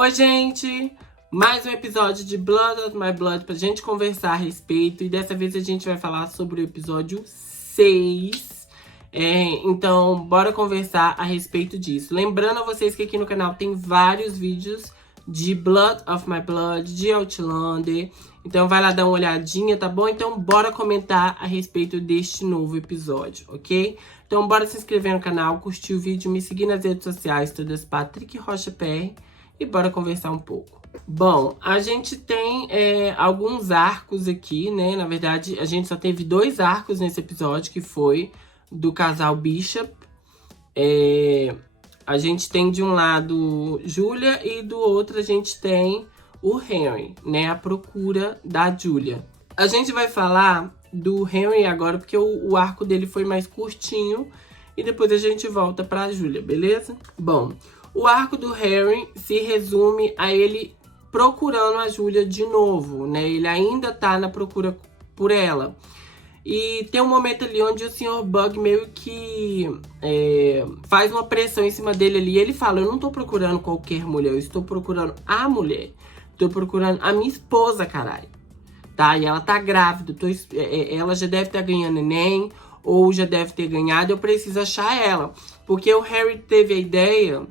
Oi, gente! Mais um episódio de Blood of My Blood pra gente conversar a respeito. E dessa vez a gente vai falar sobre o episódio 6. Então, bora conversar a respeito disso. Lembrando a vocês que aqui no canal tem vários vídeos de Blood of My Blood, de Outlander. Então vai lá dar uma olhadinha, tá bom? Então bora comentar a respeito deste novo episódio, ok? Então bora se inscrever no canal, curtir o vídeo, me seguir nas redes sociais, todas Patrick Rocha PR. E bora conversar um pouco. Bom, a gente tem alguns arcos aqui, né? Na verdade, a gente só teve 2 arcos nesse episódio, que foi do casal Bishop. A gente tem de um lado Julia e do outro a gente tem o Henry, né? A procura da Julia. A gente vai falar do Henry agora, porque o arco dele foi mais curtinho. E depois a gente volta pra Julia, beleza? Bom, o arco do Henry se resume a ele procurando a Julia de novo, né? Ele ainda tá na procura por ela. E tem um momento ali onde o Sr. Bug meio que faz uma pressão em cima dele ali. E ele fala, eu não tô procurando qualquer mulher, eu estou procurando a mulher. Tô procurando a minha esposa, caralho. Tá? E ela tá grávida, ela já deve estar ganhando neném, ou já deve ter ganhado, eu preciso achar ela. Porque o Harry teve a ideia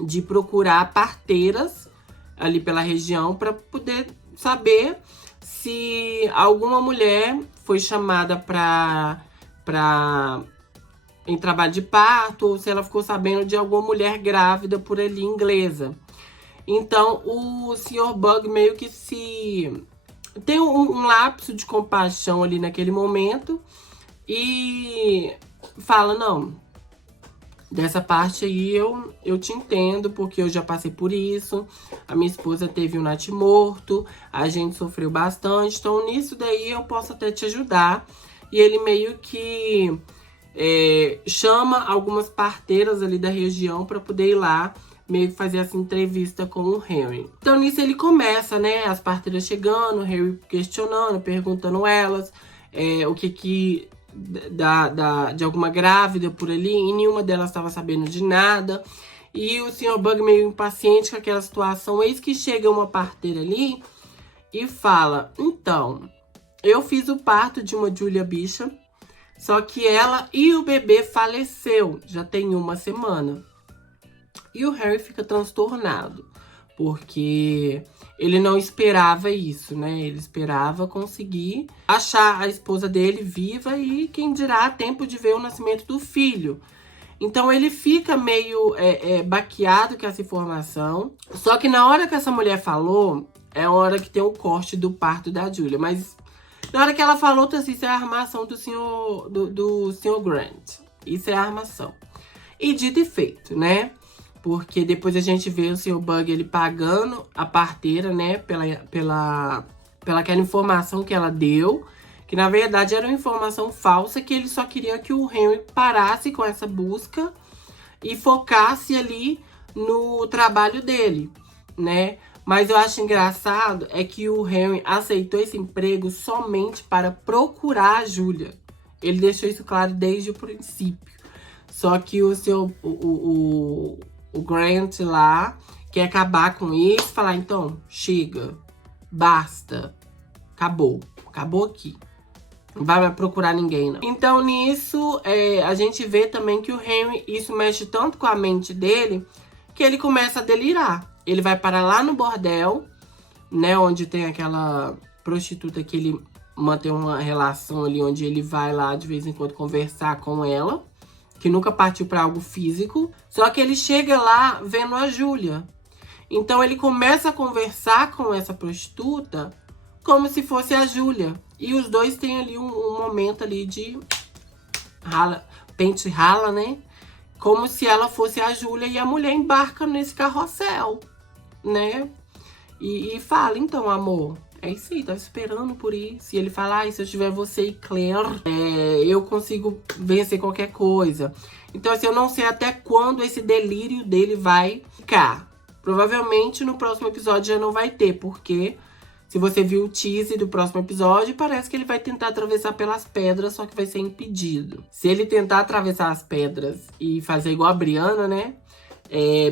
de procurar parteiras ali pela região para poder saber se alguma mulher foi chamada em trabalho de parto, ou se ela ficou sabendo de alguma mulher grávida por ali, inglesa. Então o Sr. Bug meio que tem um lapso de compaixão ali naquele momento e fala, não, dessa parte aí eu te entendo, porque eu já passei por isso. A minha esposa teve um natimorto, a gente sofreu bastante, então nisso daí eu posso até te ajudar. E ele meio que chama algumas parteiras ali da região para poder ir lá, meio que fazer essa entrevista com o Henry. Então nisso ele começa, né, as parteiras chegando, o Henry questionando, perguntando elas o que de alguma grávida por ali, e nenhuma delas estava sabendo de nada. E o Sr. Bug meio impaciente com aquela situação, eis que chega uma parteira ali e fala, então, eu fiz o parto de uma Julia Bishop, só que ela e o bebê faleceu, já tem 1 semana. E o Harry fica transtornado, porque ele não esperava isso, né? Ele esperava conseguir achar a esposa dele viva e, quem dirá, a tempo de ver o nascimento do filho. Então ele fica meio baqueado com essa informação. Só que na hora que essa mulher falou, é a hora que tem o corte do parto da Julia. Mas na hora que ela falou, tá assim, isso é a armação do Sr. Grant. Isso é a armação. E dito e feito, né? Porque depois a gente vê o Sr. Bug ele pagando a parteira, né, pela aquela informação que ela deu, que na verdade era uma informação falsa, que ele só queria que o Henry parasse com essa busca e focasse ali no trabalho dele, né? Mas eu acho engraçado é que o Henry aceitou esse emprego somente para procurar a Julia. Ele deixou isso claro desde o princípio. Só que o Grant lá quer acabar com isso, falar, então, chega, basta, acabou aqui. Não vai mais procurar ninguém, não. Então, nisso, a gente vê também que o Henry, isso mexe tanto com a mente dele, que ele começa a delirar. Ele vai parar lá no bordel, né, onde tem aquela prostituta que ele mantém uma relação ali, onde ele vai lá de vez em quando conversar com ela, que nunca partiu para algo físico. Só que ele chega lá vendo a Julia. Então ele começa a conversar com essa prostituta como se fosse a Julia. E os dois têm ali um momento ali de pente rala, né? Como se ela fosse a Julia, e a mulher embarca nesse carrossel, né? E fala, então, amor, é isso aí, tava esperando por isso. E ele fala, se eu tiver você e Claire, eu consigo vencer qualquer coisa. Então, assim, eu não sei até quando esse delírio dele vai ficar. Provavelmente no próximo episódio já não vai ter, porque se você viu o teaser do próximo episódio, parece que ele vai tentar atravessar pelas pedras, só que vai ser impedido. Se ele tentar atravessar as pedras e fazer igual a Brianna, né?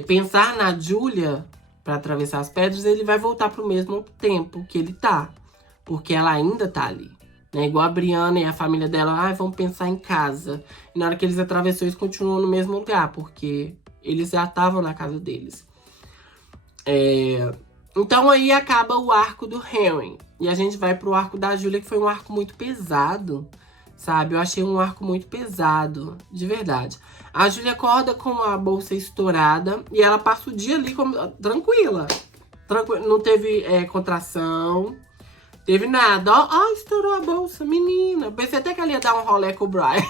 Pensar na Julia pra atravessar as pedras, ele vai voltar pro mesmo tempo que ele tá. Porque ela ainda tá ali. Né? Igual a Brianna e a família dela, vão pensar em casa. E na hora que eles atravessou, eles continuam no mesmo lugar, porque eles já estavam na casa deles. Então aí acaba o arco do Henry. E a gente vai pro arco da Julia, que foi um arco muito pesado, sabe? Eu achei um arco muito pesado, de verdade. A Julia acorda com a bolsa estourada e ela passa o dia ali tranquila. Não teve contração, teve nada. Ó, estourou a bolsa, menina. Pensei até que ela ia dar um rolê com o Brian.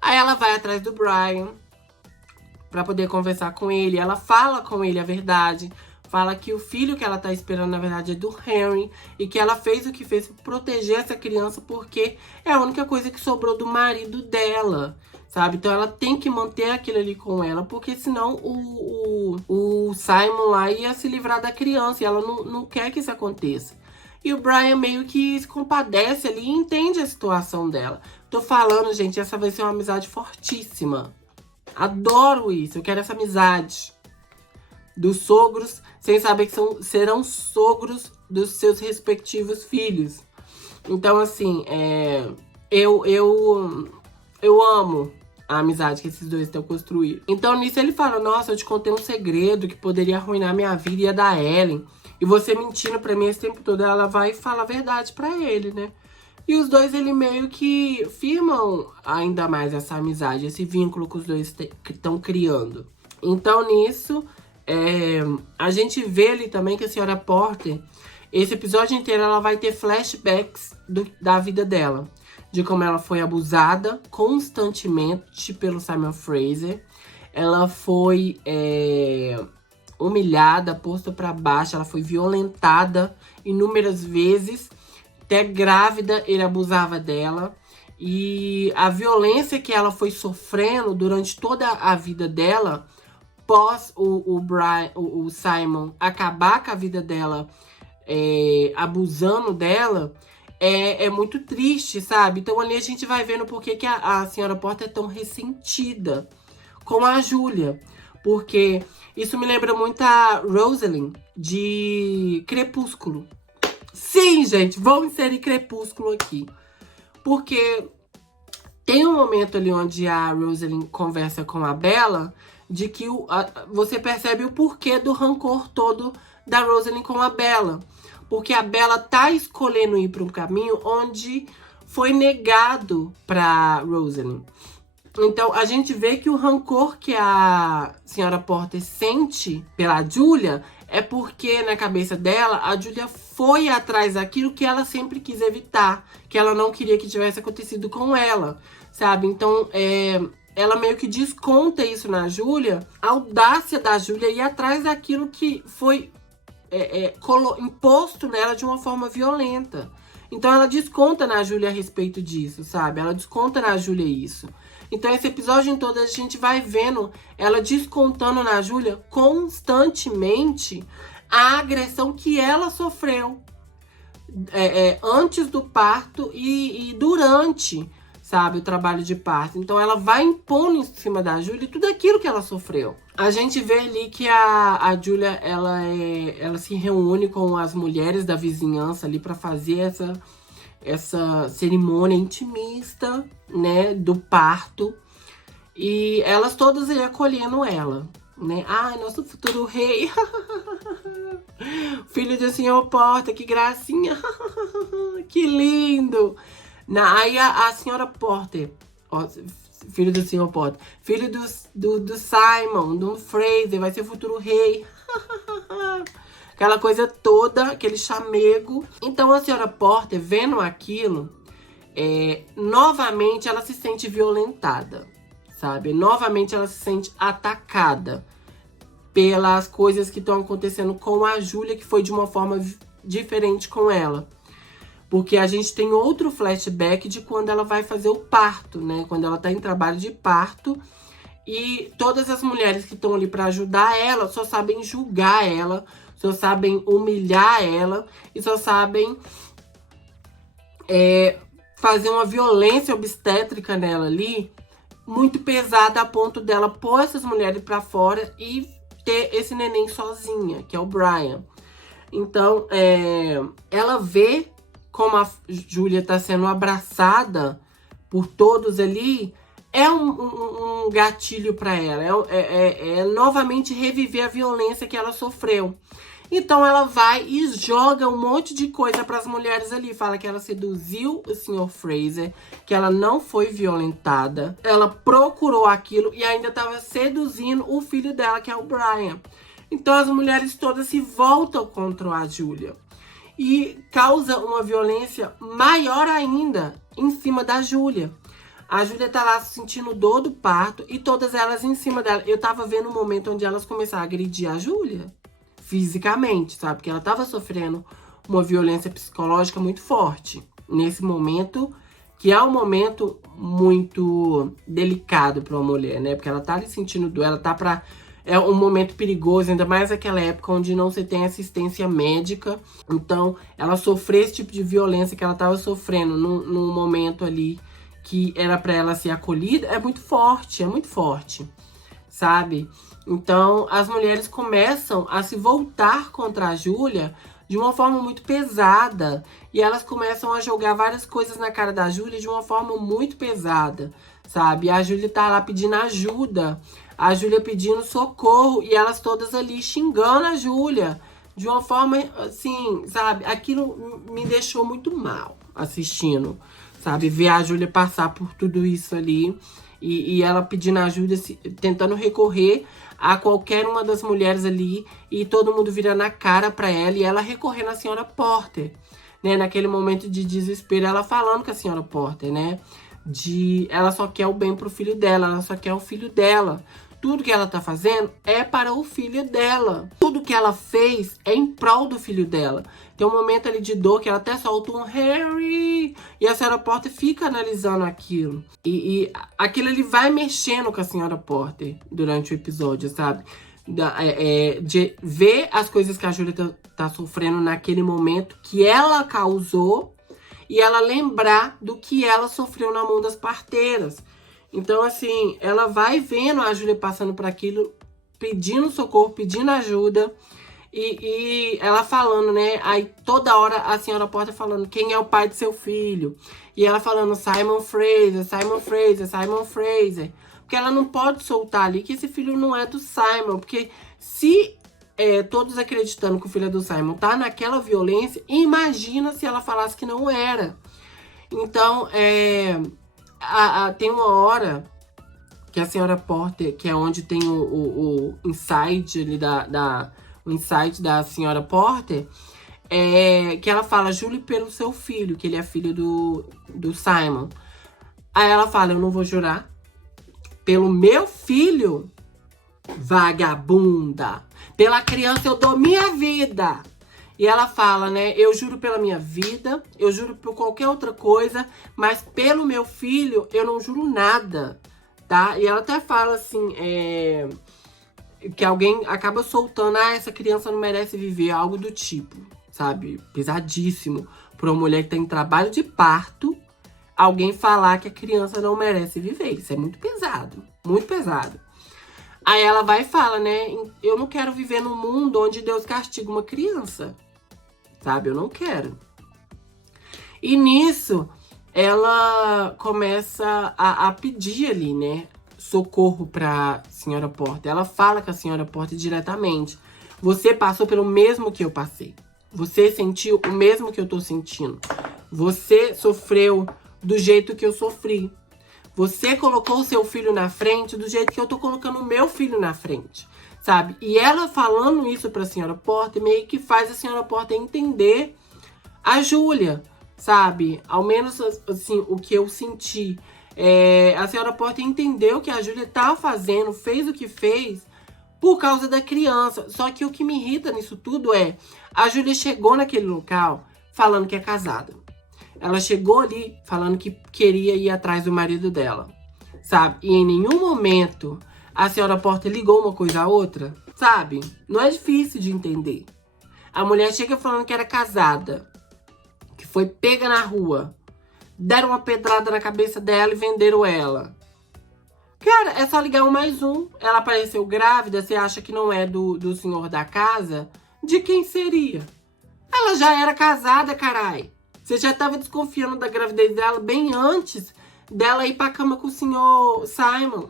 Aí ela vai atrás do Brian pra poder conversar com ele. Ela fala com ele a verdade. Fala que o filho que ela tá esperando, na verdade, é do Henry. E que ela fez o que fez pra proteger essa criança, porque é a única coisa que sobrou do marido dela, sabe? Então ela tem que manter aquilo ali com ela, porque senão o Simon lá ia se livrar da criança. E ela não quer que isso aconteça. E o Brian meio que se compadece ali e entende a situação dela. Tô falando, gente, essa vai ser uma amizade fortíssima. Adoro isso, eu quero essa amizade dos sogros, sem saber que serão sogros dos seus respectivos filhos. Então, assim, eu amo a amizade que esses dois estão construindo. Então, nisso ele fala, nossa, eu te contei um segredo que poderia arruinar minha vida e a da Ellen. E você mentindo pra mim esse tempo todo, ela vai e fala a verdade pra ele, né? E os dois, ele meio que firmam ainda mais essa amizade, esse vínculo que os dois estão criando. Então, nisso, a gente vê ali também que a senhora Porter, esse episódio inteiro, ela vai ter flashbacks da vida dela. De como ela foi abusada constantemente pelo Simon Fraser. Ela foi humilhada, posta pra baixo, ela foi violentada inúmeras vezes. Até grávida, ele abusava dela. E a violência que ela foi sofrendo durante toda a vida dela, pós o Simon acabar com a vida dela, abusando dela, é muito triste, sabe? Então ali a gente vai vendo por que a senhora Porter é tão ressentida com a Julia. Porque isso me lembra muito a Rosalind de Crepúsculo. Sim, gente, vou inserir Crepúsculo aqui. Porque tem um momento ali onde a Rosalind conversa com a Bella, de que você percebe o porquê do rancor todo da Rosalind com a Bella. Porque a Bella tá escolhendo ir para um caminho onde foi negado pra Rosalind. Então, a gente vê que o rancor que a senhora Porter sente pela Julia é porque, na cabeça dela, a Julia foi atrás daquilo que ela sempre quis evitar. Que ela não queria que tivesse acontecido com ela, sabe? Então, ela meio que desconta isso na Julia. A audácia da Julia ir atrás daquilo que foi imposto nela de uma forma violenta. Então, ela desconta na Julia a respeito disso, sabe? Ela desconta na Julia isso. Então, esse episódio em todo, a gente vai vendo ela descontando na Julia constantemente a agressão que ela sofreu antes do parto e durante, sabe, o trabalho de parto. Então, ela vai impondo em cima da Julia tudo aquilo que ela sofreu. A gente vê ali que a Julia, ela se reúne com as mulheres da vizinhança ali para fazer essa cerimônia intimista, né, do parto. E elas todas ali acolhendo ela, né? Ai, nosso futuro rei. Filho do senhor Porter, que gracinha. Que lindo. Aí a senhora Porter, ó, filho do senhor Porter, filho do Simon, do Fraser, vai ser o futuro rei. Aquela coisa toda, aquele chamego. Então a senhora Porter, vendo aquilo, novamente ela se sente violentada, sabe? Novamente ela se sente atacada pelas coisas que estão acontecendo com a Julia, que foi de uma forma diferente com ela. Porque a gente tem outro flashback de quando ela vai fazer o parto, né? Quando ela tá em trabalho de parto. E todas as mulheres que estão ali pra ajudar ela só sabem julgar ela, só sabem humilhar ela e só sabem fazer uma violência obstétrica nela ali, muito pesada a ponto dela pôr essas mulheres pra fora e ter esse neném sozinha, que é o Brian. Então, ela vê como a Julia tá sendo abraçada por todos ali, é um gatilho para ela. É novamente reviver a violência que ela sofreu. Então ela vai e joga um monte de coisa para as mulheres ali. Fala que ela seduziu o Sr. Fraser, que ela não foi violentada. Ela procurou aquilo e ainda estava seduzindo o filho dela, que é o Brian. Então as mulheres todas se voltam contra a Julia. E causa uma violência maior ainda em cima da Julia. A Julia tá lá sentindo dor do parto e todas elas em cima dela. Eu tava vendo um momento onde elas começaram a agredir a Julia fisicamente, sabe? Porque ela tava sofrendo uma violência psicológica muito forte. Nesse momento, que é um momento muito delicado para uma mulher, né? Porque ela tá ali sentindo dor, ela tá pra... É um momento perigoso, ainda mais naquela época onde não se tem assistência médica. Então, ela sofreu esse tipo de violência que ela tava sofrendo num momento ali que era para ela ser acolhida, é muito forte, sabe? Então, as mulheres começam a se voltar contra a Julia de uma forma muito pesada. E elas começam a jogar várias coisas na cara da Julia de uma forma muito pesada, sabe? A Julia tá lá pedindo ajuda, a Julia pedindo socorro e elas todas ali xingando a Julia de uma forma assim, sabe? Aquilo me deixou muito mal assistindo, sabe? Ver a Julia passar por tudo isso ali e ela pedindo ajuda, tentando recorrer a qualquer uma das mulheres ali e todo mundo virando a cara pra ela e ela recorrendo à senhora Porter, né? Naquele momento de desespero, ela falando com a senhora Porter, né? Ela só quer o bem pro filho dela, ela só quer o filho dela. Tudo que ela tá fazendo é para o filho dela. Tudo que ela fez é em prol do filho dela. Tem um momento ali de dor que ela até solta um Harry. E a senhora Porter fica analisando aquilo. E aquilo ali vai mexendo com a senhora Porter durante o episódio, sabe? De ver as coisas que a Julia tá sofrendo naquele momento que ela causou. E ela lembrar do que ela sofreu na mão das parteiras. Então, assim, ela vai vendo a Julia passando por aquilo, pedindo socorro, pedindo ajuda. E ela falando, né? Aí toda hora a senhora Porter falando quem é o pai de seu filho. E ela falando Simon Fraser, Simon Fraser, Simon Fraser. Porque ela não pode soltar ali que esse filho não é do Simon. Porque se todos acreditando que o filho é do Simon tá naquela violência, imagina se ela falasse que não era. Então, tem uma hora que a senhora Porter, que é onde tem o insight ali o insight da senhora Porter, que ela fala, jure pelo seu filho, que ele é filho do Simon. Aí ela fala, eu não vou jurar pelo meu filho, vagabunda. Pela criança eu dou minha vida. E ela fala, né, eu juro pela minha vida, eu juro por qualquer outra coisa, mas pelo meu filho eu não juro nada, tá? E ela até fala assim, que alguém acaba soltando, essa criança não merece viver, algo do tipo, sabe? Pesadíssimo pra uma mulher que tem trabalho de parto, alguém falar que a criança não merece viver. Isso é muito pesado, muito pesado. Aí ela vai e fala, né, eu não quero viver num mundo onde Deus castiga uma criança, sabe? Eu não quero. E nisso, ela começa a pedir ali, né, socorro pra senhora Porter. Ela fala com a senhora Porter diretamente. Você passou pelo mesmo que eu passei. Você sentiu o mesmo que eu tô sentindo. Você sofreu do jeito que eu sofri. Você colocou o seu filho na frente do jeito que eu tô colocando o meu filho na frente, sabe? E ela falando isso pra senhora Porter meio que faz a senhora Porter entender a Julia, sabe? Ao menos, assim, o que eu senti. A senhora Porter entendeu que a Julia tá fazendo, fez o que fez por causa da criança. Só que o que me irrita nisso tudo a Julia chegou naquele local falando que é casada. Ela chegou ali falando que queria ir atrás do marido dela, sabe? E em nenhum momento a senhora Porter ligou uma coisa à outra, sabe? Não é difícil de entender. A mulher chega falando que era casada, que foi pega na rua, deram uma pedrada na cabeça dela e venderam ela. Cara, é só ligar 1+1. Ela apareceu grávida, você acha que não é do senhor da casa? De quem seria? Ela já era casada, carai. Você já tava desconfiando da gravidez dela bem antes dela ir pra cama com o senhor Simon.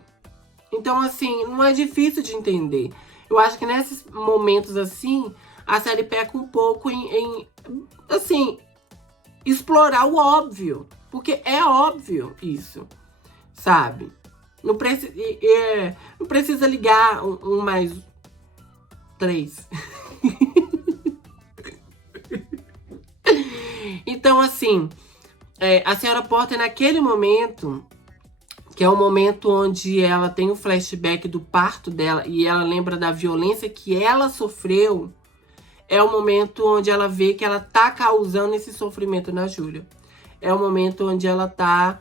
Então, assim, não é difícil de entender. Eu acho que nesses momentos, assim, a série peca um pouco assim, explorar o óbvio. Porque é óbvio isso, sabe? Não precisa ligar 1+3. Então, assim, a senhora Porter, naquele momento, que é o momento onde ela tem o flashback do parto dela e ela lembra da violência que ela sofreu, é o momento onde ela vê que ela tá causando esse sofrimento na Júlia. É o momento onde ela tá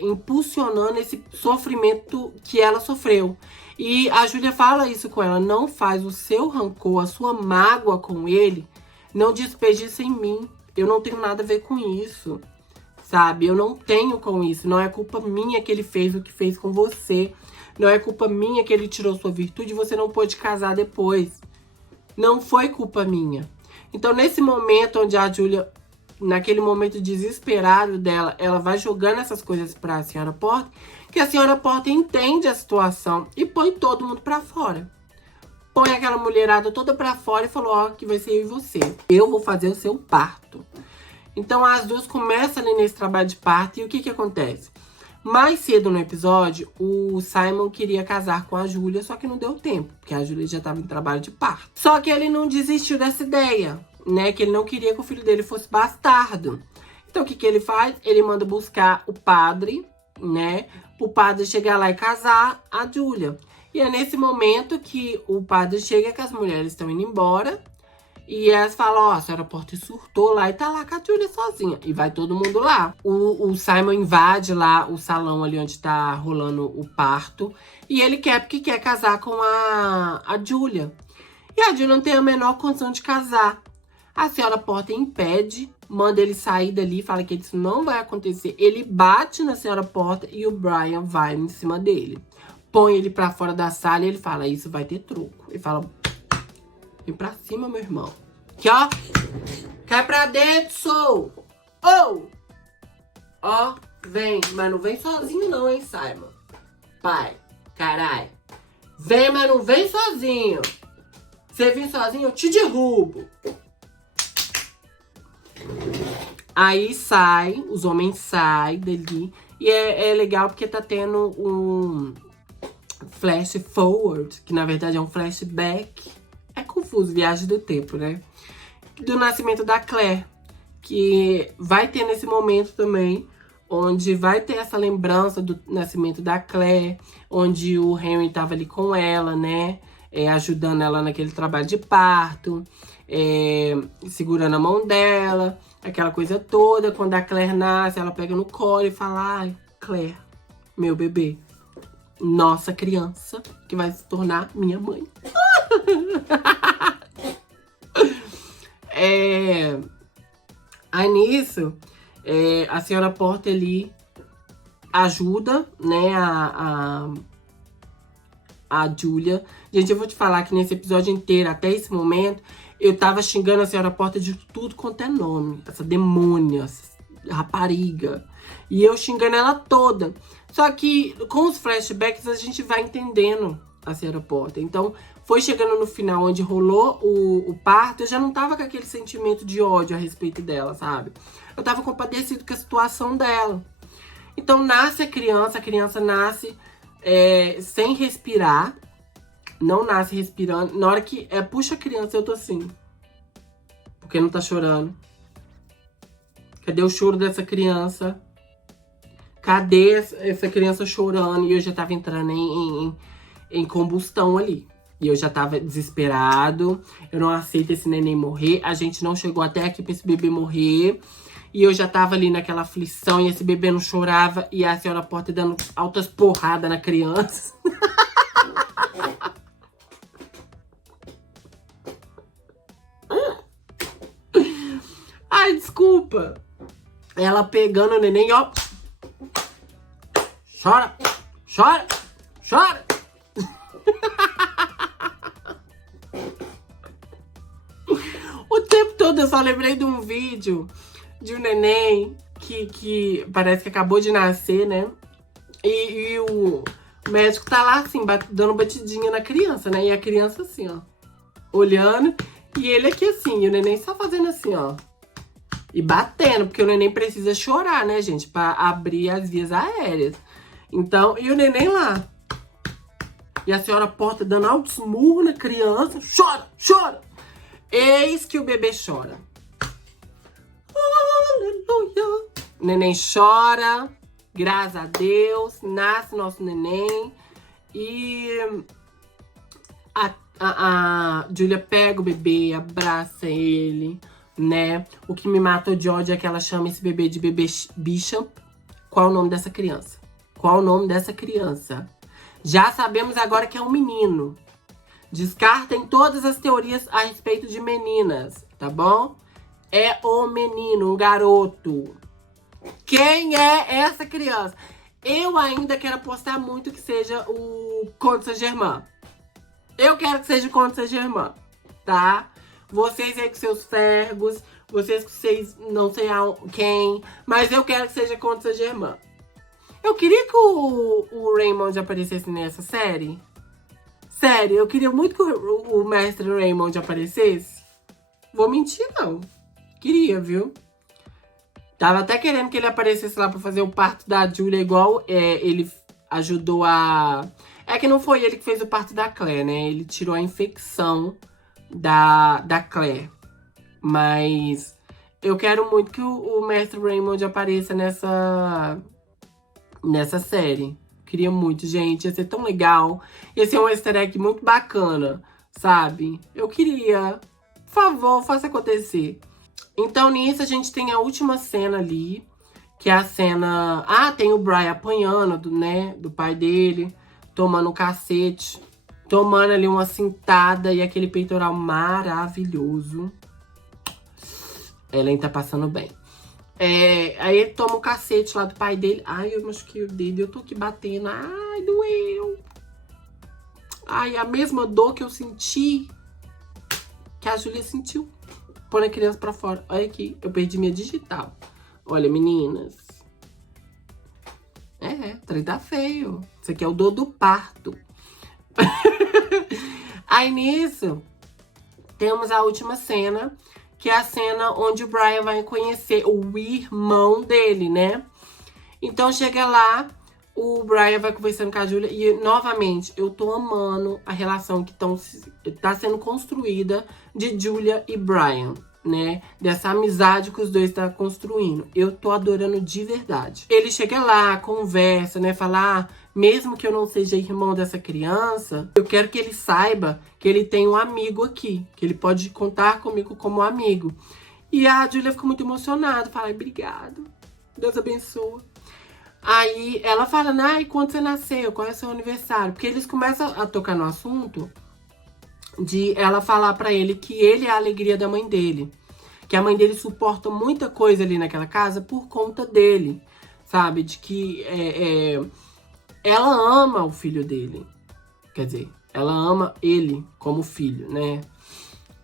impulsionando esse sofrimento que ela sofreu. E a Júlia fala isso com ela: não faz o seu rancor, a sua mágoa com ele, não despeje-se em mim. Eu não tenho nada a ver com isso, sabe? Eu não tenho com isso. Não é culpa minha que ele fez o que fez com você. Não é culpa minha que ele tirou sua virtude e você não pôde casar depois. Não foi culpa minha. Então, nesse momento onde a Júlia, naquele momento desesperado dela, ela vai jogando essas coisas pra senhora Porter, que a senhora Porter entende a situação e põe todo mundo pra fora. Põe aquela mulherada toda pra fora e falou: ó, que vai ser eu e você. Eu vou fazer o seu parto. Então as duas começam ali nesse trabalho de parto. E o que acontece? Mais cedo no episódio, o Simon queria casar com a Júlia, só que não deu tempo, porque a Júlia já estava em trabalho de parto. Só que ele não desistiu dessa ideia, né? Que ele não queria que o filho dele fosse bastardo. Então o que ele faz? Ele manda buscar o padre, né? O padre chegar lá e casar a Júlia. E é nesse momento que o padre chega, que as mulheres estão indo embora. E elas falam: ó, a senhora Porter surtou lá e tá lá com a Júlia sozinha. E vai todo mundo lá. O Simon invade lá o salão ali onde tá rolando o parto. E ele quer, porque quer casar com a Júlia. E a Júlia não tem a menor condição de casar. A senhora Porter impede, manda ele sair dali, fala que isso não vai acontecer. Ele bate na senhora Porter e o Brian vai em cima dele. Põe ele pra fora da sala e ele fala: isso vai ter troco. Ele fala: vem pra cima, meu irmão. Aqui, ó. Cai pra dentro, sou. Oh! Ó, vem. Mas não vem sozinho não, hein, Simon. Pai, carai. Vem, mas não vem sozinho. Se vir sozinho, eu te derrubo. Aí sai, os homens saem dali. E é legal porque tá tendo um flash forward, que na verdade é um flashback. É confuso, viagem do tempo, né? Do nascimento da Claire. Que vai ter nesse momento também, onde vai ter essa lembrança do nascimento da Claire, onde o Henry tava ali com ela, né? Ajudando ela naquele trabalho de parto, segurando a mão dela, aquela coisa toda. Quando a Claire nasce, ela pega no colo e fala: ai, Claire, meu bebê, nossa criança, que vai se tornar minha mãe. Aí nisso, a senhora Porter ali ajuda, né, a Júlia. Gente, eu vou te falar que nesse episódio inteiro, até esse momento, eu tava xingando a senhora Porter de tudo quanto é nome. Essa demônia, essa rapariga. E eu xingando ela toda. Só que com os flashbacks a gente vai entendendo a senhora Porter. Então, foi chegando no final, onde rolou o parto, eu já não tava com aquele sentimento de ódio a respeito dela, sabe? Eu tava compadecido com a situação dela. Então, nasce a criança nasce sem respirar. Não nasce respirando. Na hora que puxa a criança, eu tô assim. Porque não tá chorando. Cadê o choro dessa criança? Cadê essa criança chorando? E eu já tava entrando em combustão ali. E eu já tava desesperado. Eu não aceito esse neném morrer. A gente não chegou até aqui pra esse bebê morrer. E eu já tava ali naquela aflição. E esse bebê não chorava. E a senhora Porter dando altas porradas na criança. Ai, desculpa. Ela pegando o neném, ó. Chora, chora. chora! O tempo todo eu só lembrei de um vídeo de um neném que parece que acabou de nascer, né? E o médico tá lá, assim, dando batidinha na criança, né? E a criança assim, ó, olhando. E ele aqui assim, e o neném só fazendo assim, ó. E batendo, porque o neném precisa chorar, né, gente? Pra abrir as vias aéreas. Então, e o neném lá. E a senhora Porta dando altos murros na criança. Chora, chora! Eis que o bebê chora. Aleluia! O neném chora. Graças a Deus. Nasce nosso neném. E a Julia pega o bebê, abraça ele, né? O que me mata de ódio é que ela chama esse bebê de bebê bicha. Qual é o nome dessa criança? Qual é o nome dessa criança? Já sabemos agora que é um menino. Descartem todas as teorias a respeito de meninas, tá bom? É o menino, um garoto. Quem é essa criança? Eu ainda quero apostar muito que seja o Comte Saint-Germain. Eu quero que seja o Comte Saint-Germain, tá? Vocês aí com seus fergos, vocês não sei quem, mas eu quero que seja Comte Saint-Germain. Eu queria que o Raymond aparecesse nessa série. Sério, eu queria muito que o mestre Raymond aparecesse. Vou mentir, não. Queria, viu? Tava até querendo que ele aparecesse lá pra fazer o parto da Julia, igual ele ajudou a... É que não foi ele que fez o parto da Claire, né? Ele tirou a infecção da Claire. Mas eu quero muito que o mestre Raymond apareça nessa série. Queria muito, gente. Ia ser tão legal. Ia ser um easter egg muito bacana, sabe? Eu queria. Por favor, faça acontecer. Então, nisso, a gente tem a última cena ali. Que é a cena... Ah, tem o Brian apanhando, né? Do pai dele. Tomando um cacete. Tomando ali uma cintada. E aquele peitoral maravilhoso. Ellen tá passando bem. Aí ele toma um cacete lá do pai dele. Ai, eu machuquei o dedo. Eu tô aqui batendo. Ai, doeu. Ai, a mesma dor que eu senti. Que a Julia sentiu. Põe a criança pra fora. Olha aqui. Eu perdi minha digital. Olha, meninas. Trem tá feio. Isso aqui é o dor do parto. Aí nisso, temos a última cena. Que é a cena onde o Brian vai conhecer o irmão dele, né? Então chega lá, o Brian vai conversando com a Julia. E, novamente, eu tô amando a relação que tá sendo construída de Julia e Brian, né? Dessa amizade que os dois estão construindo. Eu tô adorando de verdade. Ele chega lá, conversa, né? Fala, mesmo que eu não seja irmão dessa criança, eu quero que ele saiba que ele tem um amigo aqui. Que ele pode contar comigo como amigo. E a Julia fica muito emocionada. Fala, obrigado. Deus abençoe. Aí ela fala, e quando você nasceu? Qual é o seu aniversário? Porque eles começam a tocar no assunto de ela falar pra ele que ele é a alegria da mãe dele. Que a mãe dele suporta muita coisa ali naquela casa por conta dele. Sabe? De que ela ama o filho dele. Quer dizer, ela ama ele como filho, né?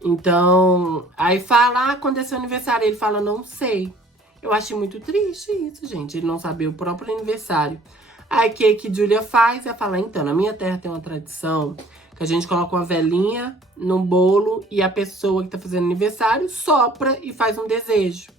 Então, aí fala, quando é seu aniversário? Ele fala, não sei. Eu achei muito triste isso, gente. Ele não saber o próprio aniversário. Aí o que Julia faz? Ela fala, então, na minha terra tem uma tradição que a gente coloca uma velinha num bolo e a pessoa que tá fazendo aniversário sopra e faz um desejo.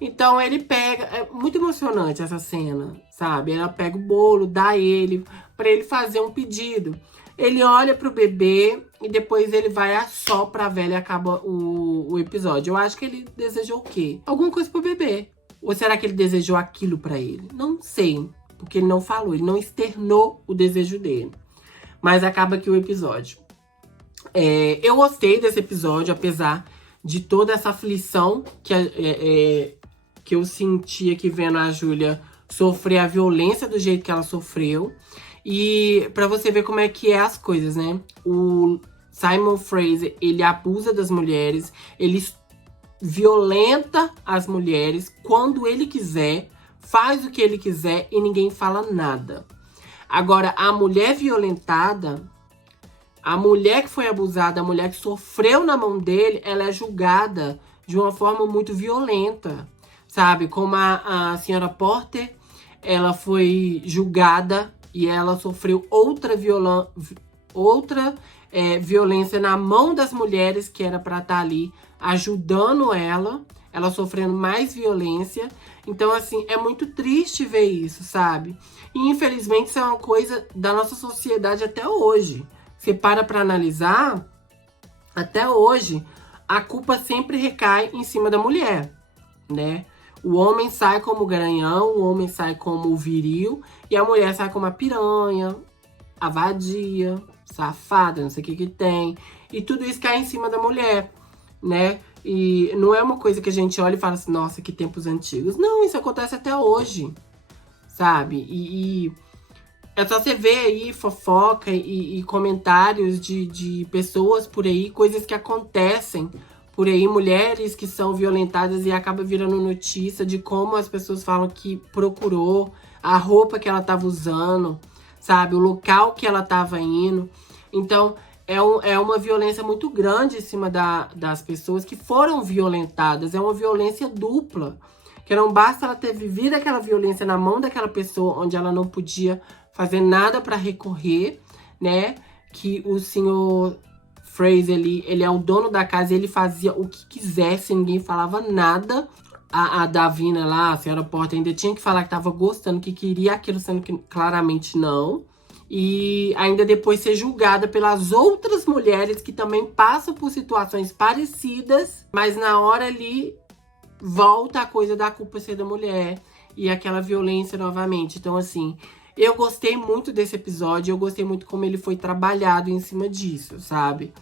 Então ele pega, é muito emocionante essa cena, sabe? Ela pega o bolo, dá ele, pra ele fazer um pedido. Ele olha pro bebê e depois ele vai assopra a velha e acaba o episódio. Eu acho que ele desejou o quê? Alguma coisa pro bebê. Ou será que ele desejou aquilo pra ele? Não sei, porque ele não falou, ele não externou o desejo dele. Mas acaba aqui o episódio. Eu gostei desse episódio, apesar de toda essa aflição que eu senti aqui vendo a Julia sofrer a violência do jeito que ela sofreu. E pra você ver como é que é as coisas, né? O Simon Fraser, ele abusa das mulheres, ele violenta as mulheres quando ele quiser, faz o que ele quiser e ninguém fala nada. Agora, a mulher violentada, a mulher que foi abusada, a mulher que sofreu na mão dele, ela é julgada de uma forma muito violenta, sabe? Como a senhora Porter, ela foi julgada e ela sofreu outra violência na mão das mulheres que era pra estar ali ajudando ela sofrendo mais violência. Então, assim, é muito triste ver isso, sabe? E, infelizmente, isso é uma coisa da nossa sociedade até hoje. Você para pra analisar, até hoje, a culpa sempre recai em cima da mulher, né? O homem sai como garanhão, o homem sai como o viril, e a mulher sai como a piranha, a vadia, safada, não sei o que tem. E tudo isso cai em cima da mulher, né? E não é uma coisa que a gente olha e fala assim, nossa, que tempos antigos. Não, isso acontece até hoje, sabe? E é só você ver aí fofoca e comentários de pessoas por aí, coisas que acontecem por aí, mulheres que são violentadas e acaba virando notícia de como as pessoas falam que procurou, a roupa que ela tava usando, sabe? O local que ela tava indo. Então, é uma violência muito grande em cima das pessoas que foram violentadas. É uma violência dupla. Que não basta ela ter vivido aquela violência na mão daquela pessoa, onde ela não podia fazer nada para recorrer, né? Que o senhor Fraser, ele é o dono da casa e ele fazia o que quisesse, ninguém falava nada. A Davina lá, a senhora Porter, ainda tinha que falar que tava gostando, que queria aquilo, sendo que claramente não. E ainda depois ser julgada pelas outras mulheres que também passam por situações parecidas, mas na hora ali volta a coisa da culpa ser da mulher e aquela violência novamente. Então, assim, eu gostei muito desse episódio, eu gostei muito como ele foi trabalhado em cima disso, sabe?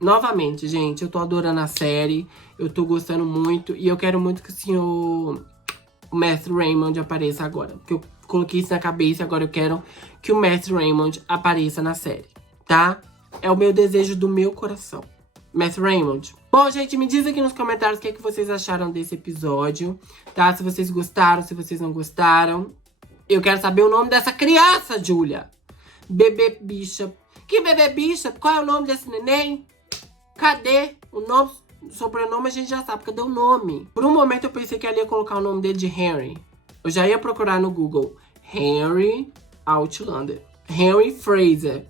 Novamente, gente, eu tô adorando a série, eu tô gostando muito e eu quero muito que o Matthew Raymond apareça agora, porque eu coloquei isso na cabeça e agora eu quero que o Matthew Raymond apareça na série, tá? É o meu desejo do meu coração. Matthew Raymond. Bom, gente, me diz aqui nos comentários o que é que vocês acharam desse episódio, tá? Se vocês gostaram, se vocês não gostaram. Eu quero saber o nome dessa criança, Julia. Bebê Bishop. Que Bebê Bishop? Qual é o nome desse neném? Cadê o nome? O sobrenome a gente já sabe, cadê o nome? Por um momento eu pensei que ela ia colocar o nome dele de Henry. Eu já ia procurar no Google. Henry Outlander. Henry Fraser.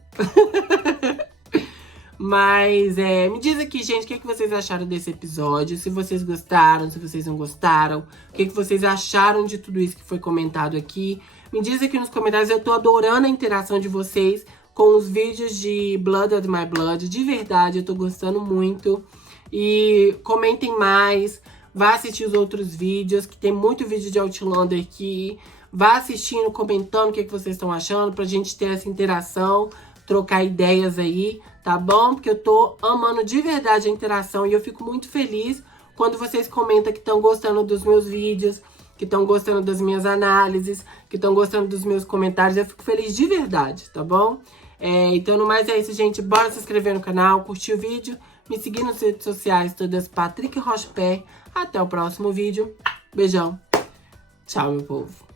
Mas me diz aqui, gente, o que vocês acharam desse episódio. Se vocês gostaram, se vocês não gostaram. O que vocês acharam de tudo isso que foi comentado aqui. Me diz aqui nos comentários. Eu tô adorando a interação de vocês com os vídeos de Blood of My Blood. De verdade, eu tô gostando muito. E comentem mais. Vá assistir os outros vídeos, que tem muito vídeo de Outlander aqui. Vá assistindo, comentando o que vocês estão achando, pra gente ter essa interação, trocar ideias aí, tá bom? Porque eu tô amando de verdade a interação e eu fico muito feliz quando vocês comentam que estão gostando dos meus vídeos, que estão gostando das minhas análises, que estão gostando dos meus comentários. Eu fico feliz de verdade, tá bom? Então, no mais é isso, gente. Bora se inscrever no canal, curtir o vídeo, me seguir nas redes sociais, todas Patrick Rochepé. Até o próximo vídeo. Beijão. Tchau, meu povo.